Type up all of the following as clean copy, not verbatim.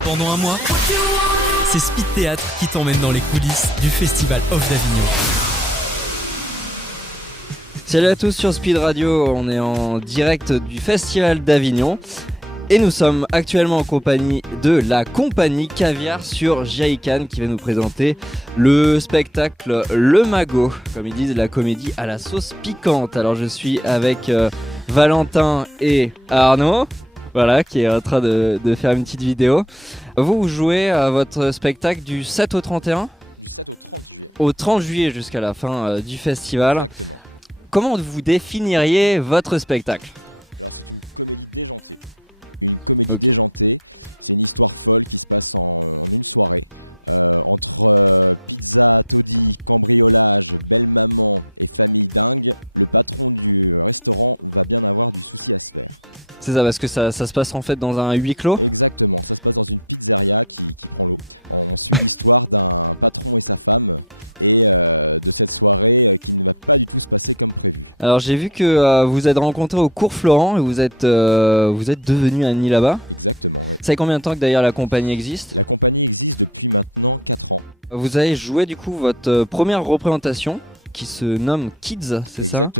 Pendant un mois, c'est Speed Théâtre qui t'emmène dans les coulisses du Festival Off d'Avignon. Salut à tous sur Speed Radio, on est en direct du Festival d'Avignon et nous sommes actuellement en compagnie de la compagnie Caviar sur Jaïkan qui va nous présenter le spectacle Le Magot, comme ils disent, la comédie à la sauce piquante. Alors je suis avec Valentin et Arnaud, voilà, qui est en train de faire une petite vidéo. Vous jouez à votre spectacle du 7 au 31 au 30 juillet jusqu'à la fin du festival. Comment vous définiriez votre spectacle ? Ok. C'est ça, parce que ça se passe en fait dans un huis clos ? Alors j'ai vu que vous êtes rencontrés au cours Florent et vous êtes devenus amis là-bas. Ça fait combien de temps que d'ailleurs la compagnie existe ? Vous avez joué du coup votre première représentation qui se nomme Kids, c'est ça ?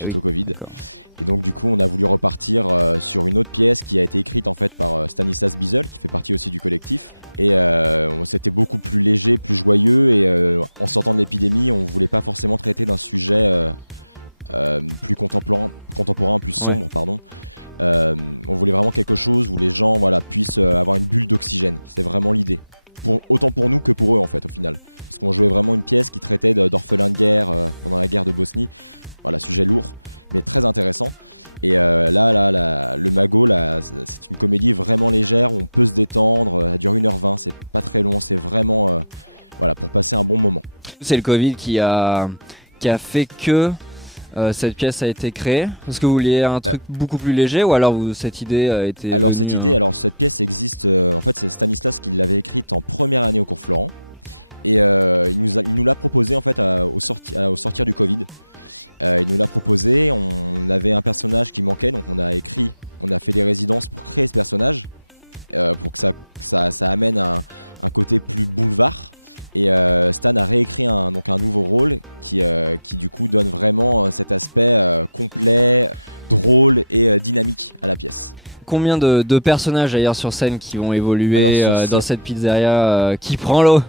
Eh oui, d'accord. Ouais. C'est le Covid qui a fait que cette pièce a été créée. Est-ce que vous vouliez un truc beaucoup plus léger ou alors cette idée a été venue Combien de personnages d'ailleurs sur scène qui vont évoluer dans cette pizzeria qui prend l'eau ?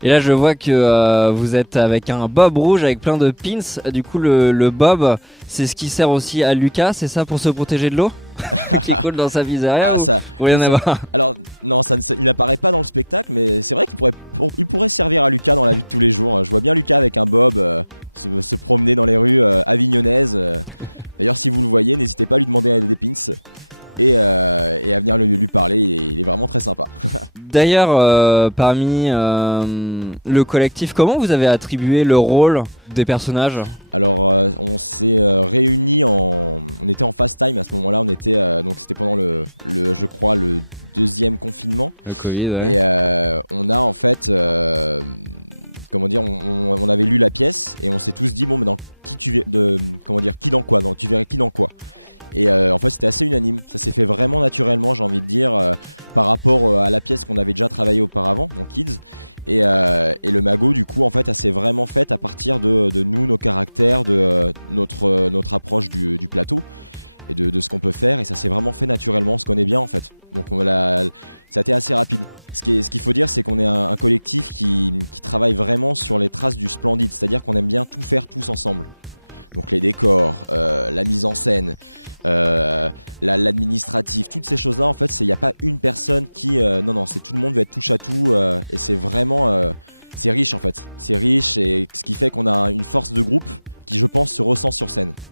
Et là je vois que vous êtes avec un bob rouge avec plein de pins. Du coup le bob c'est ce qui sert aussi à Lucas, c'est ça, pour se protéger de l'eau qui coule dans sa pizzeria ou rien à voir ? D'ailleurs, parmi le collectif, comment vous avez attribué le rôle des personnages ? Le Covid, ouais.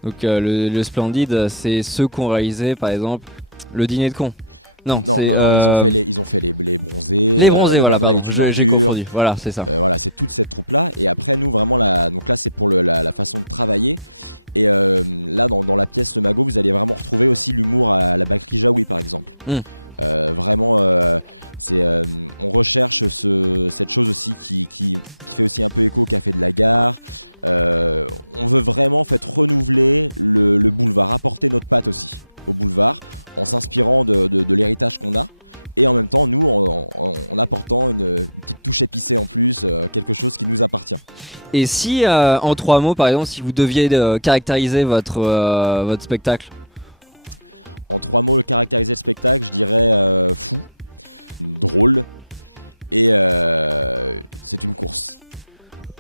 Donc le Splendide, c'est ceux qui ont réalisé par exemple le dîner de con. Non, c'est les bronzés, voilà, pardon, j'ai confondu. Voilà, c'est ça. Hmm. Et si, en 3 mots, par exemple, si vous deviez caractériser votre spectacle.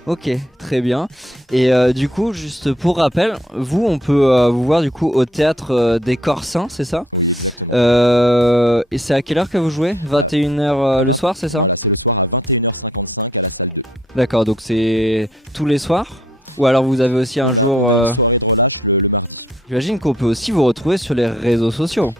Ok, très bien. Et du coup, juste pour rappel, on peut vous voir du coup au théâtre des Corsins, c'est ça? Et c'est à quelle heure que vous jouez? 21h le soir, c'est ça? D'accord, donc c'est tous les soirs? Ou alors vous avez aussi un jour... J'imagine qu'on peut aussi vous retrouver sur les réseaux sociaux.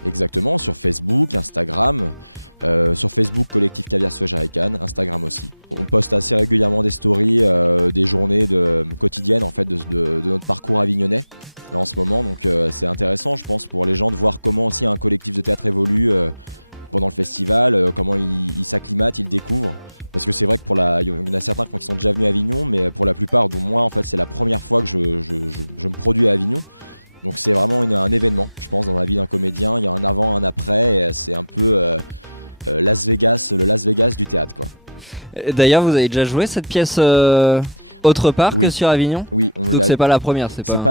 D'ailleurs, vous avez déjà joué cette pièce autre part que sur Avignon? Donc c'est pas la première, c'est pas...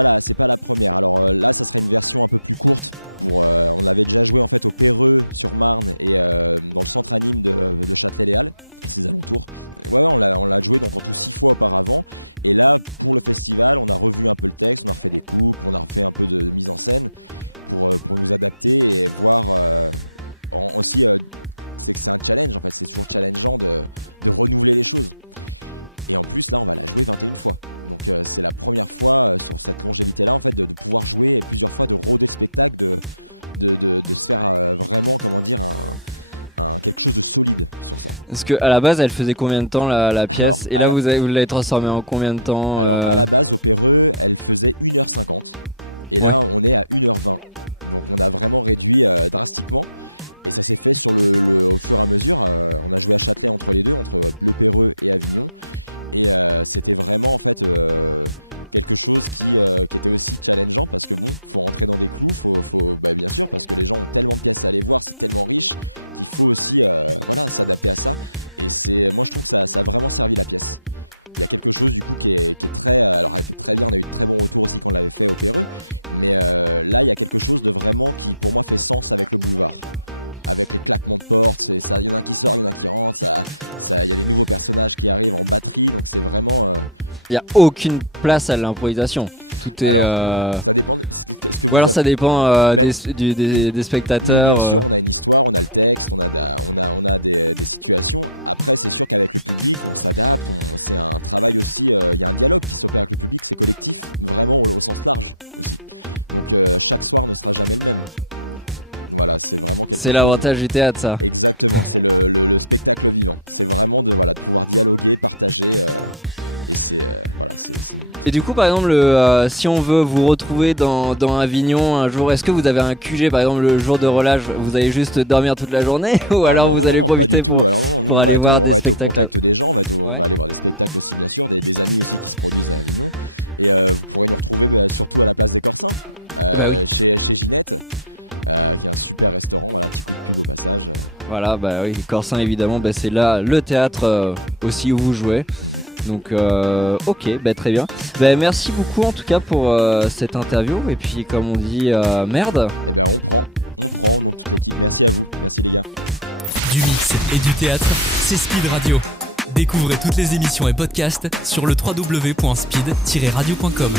Parce que à la base, elle faisait combien de temps la pièce? Et là, vous l'avez transformée en combien de temps Ouais. Il n'y a aucune place à l'improvisation. Tout est... Ou alors ça dépend des spectateurs. C'est l'avantage du théâtre, ça. Et du coup, par exemple, si on veut vous retrouver dans Avignon un jour, est-ce que vous avez un QG, par exemple, le jour de relâche, vous allez juste dormir toute la journée ou alors vous allez profiter pour aller voir des spectacles? Ouais. Bah oui. Voilà, bah oui, Corsin évidemment, bah c'est là le théâtre aussi où vous jouez. Donc ok, bah très bien. Bah merci beaucoup en tout cas pour cette interview. Et puis comme on dit, merde. Du mix et du théâtre, c'est Speed Radio. Découvrez toutes les émissions et podcasts sur le www.speed-radio.com.